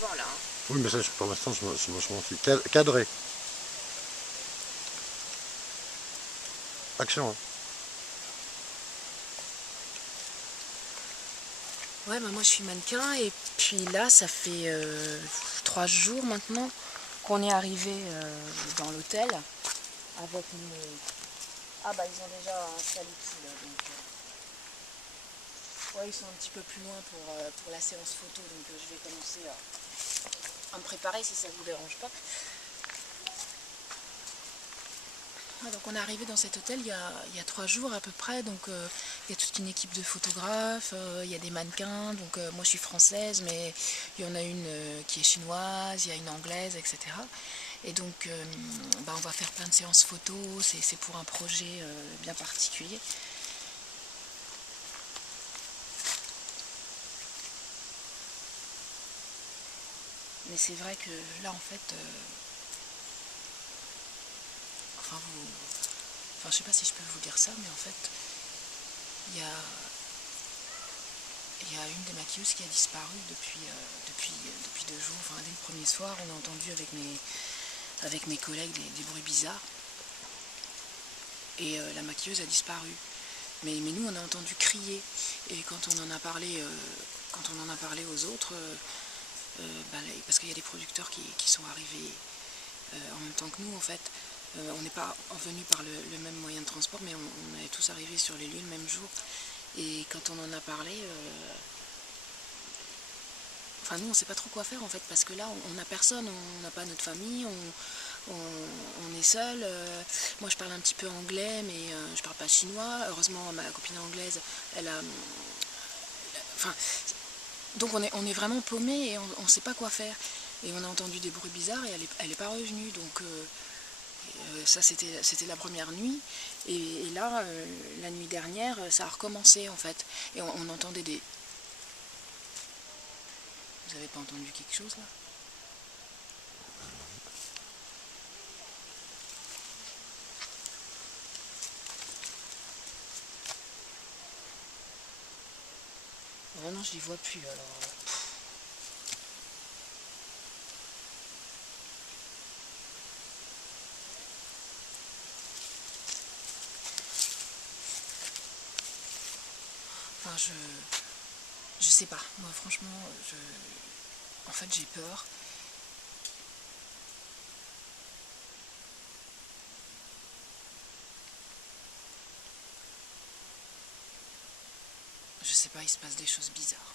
devant là. Hein. Oui, mais ça, pour l'instant, je m'en suis cadré. Action. Hein. Ouais, bah moi je suis mannequin et puis là ça fait 3 jours maintenant qu'on est arrivé dans l'hôtel avec nos... Ah bah ils ont déjà installé tout là donc... Ouais, ils sont un petit peu plus loin pour la séance photo donc je vais commencer à me préparer si ça vous dérange pas. Ah, donc on est arrivé dans cet hôtel il y a 3 jours à peu près, donc il y a toute une équipe de photographes, il y a des mannequins, donc moi je suis française mais il y en a une qui est chinoise, il y a une anglaise, etc. Et donc bah, on va faire plein de séances photos, c'est pour un projet bien particulier. Mais c'est vrai que là en fait, enfin je sais pas si je peux vous dire ça, mais en fait il y a une des maquilleuses qui a disparu depuis 2 jours. Enfin, dès le premier soir, on a entendu avec mes collègues des bruits bizarres. Et la maquilleuse a disparu. Mais nous, on a entendu crier. Et quand on en a parlé aux autres, parce qu'il y a des producteurs qui sont arrivés en même temps que nous, en fait, on n'est pas venus par le même moyen de transport, mais on est tous arrivés sur les lieux le même jour. Et quand on en a parlé... Enfin, nous, on ne sait pas trop quoi faire en fait, parce que là, on n'a personne, on n'a pas notre famille, on est seul. Moi, je parle un petit peu anglais, mais je parle pas chinois. Heureusement, ma copine anglaise, elle a. Enfin, donc on est vraiment paumé et on ne sait pas quoi faire. Et on a entendu des bruits bizarres et elle est pas revenue. Donc ça, c'était la première nuit. Et là, la nuit dernière, ça a recommencé en fait. Et on entendait des. Vous avez pas entendu quelque chose là? Oh non, je les vois plus alors. Enfin, je sais pas. Moi, franchement, en fait, j'ai peur. Je sais pas, il se passe des choses bizarres.